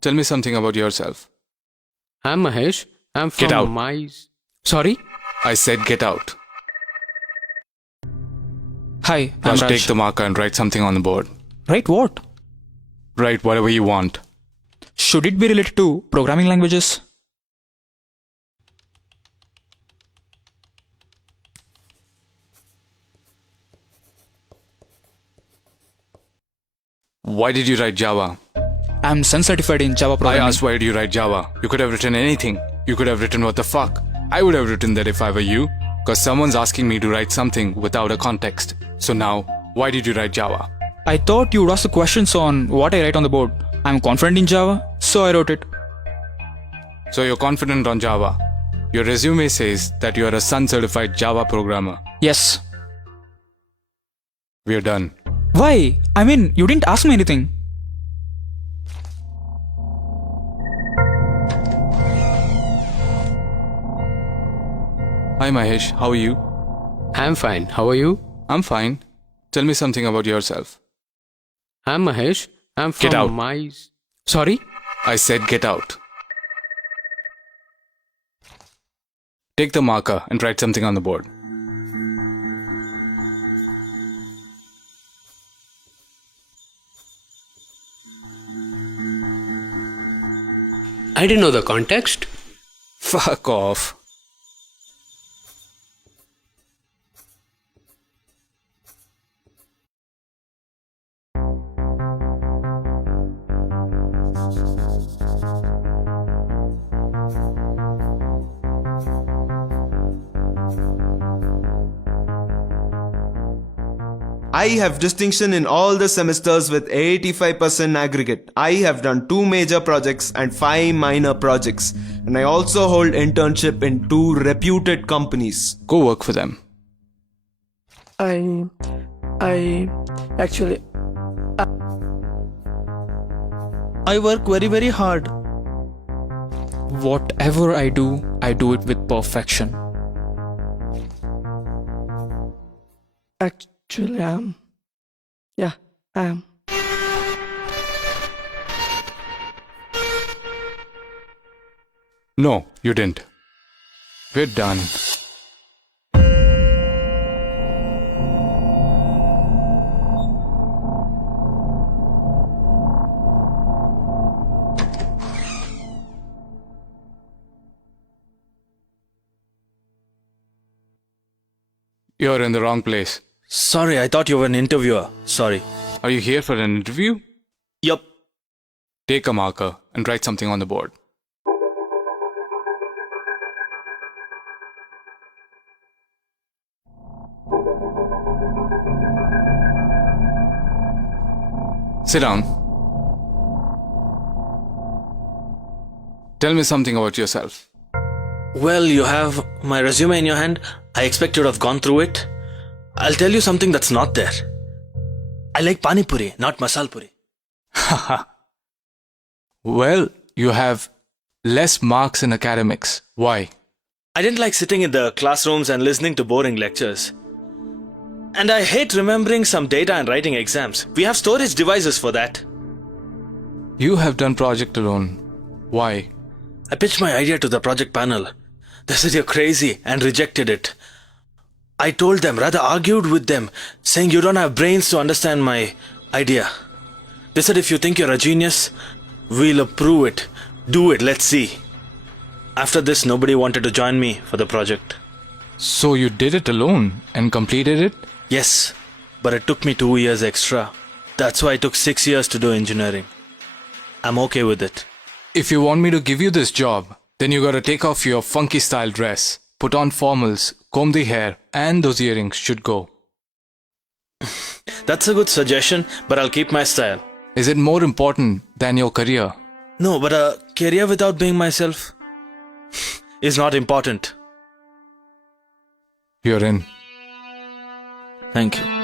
Tell me something about yourself. I'm Mahesh. I'm Get out. from Sorry? I said get out. Hi, I'm Raj, Raj. take the marker and write something on the board. Write what? Write whatever you want. Should it be related to programming languages? Why did you write Java? I'm Sun certified in Java I programming. asked why did you write Java? You could have written anything. You could have written what the fuck. I would have written that if I were you. Because someone's asking me to write something without a context. So now, why did you write Java? I thought you would ask the questions on what I write on the board. I'm confident in Java, so I wrote it. So you're confident on Java. Your resume says that you are a Sun certified Java programmer. Yes. We're done. Why? I mean, you didn't ask me anything. Hi Mahesh, how are you? I'm fine. How are you? I'm fine. Tell me something about yourself. I'm Mahesh. I'm from Get out. Sorry? I said get out. Take the marker and write something on the board. I didn't know the context. Fuck off. I have distinction in all the semesters with 85% aggregate. I have done 2 major projects and 5 minor projects. And I also hold internship in 2 reputed companies. Go work for them. I actually I work very hard. Whatever I do it with perfection. actually am. Yeah, I am. No, you didn't. We're done. You're in the wrong place. Sorry, I thought you were an interviewer. Sorry. Are you here for an interview? Yup. Take a marker and write something on the board. Sit down. Tell me something about yourself. Well, you have my resume in your hand. I expect you to have gone through it. I'll tell you something that's not there. I like pani puri, not masal puri. Well, you have less marks in academics. Why? I didn't like sitting in the classrooms and listening to boring lectures. And I hate remembering some data and writing exams. We have storage devices for that. You have done project alone. Why? I pitched my idea to the project panel. They said you're crazy and rejected it. I told them, rather argued with them, saying you don't have brains to understand my idea. They said if you think you're a genius, we'll approve it. Do it, let's see. After this, nobody wanted to join me for the project. So you did it alone and completed it? Yes, but it took me 2 years extra. That's why it took 6 years to do engineering. I'm okay with it. If you want me to give you this job, then you gotta take off your funky style dress, put on formals, comb the hair, and those earrings should go. That's a good suggestion, but I'll keep my style. Is it more important than your career? No, but a career without being myself is not important. You're in. Thank you.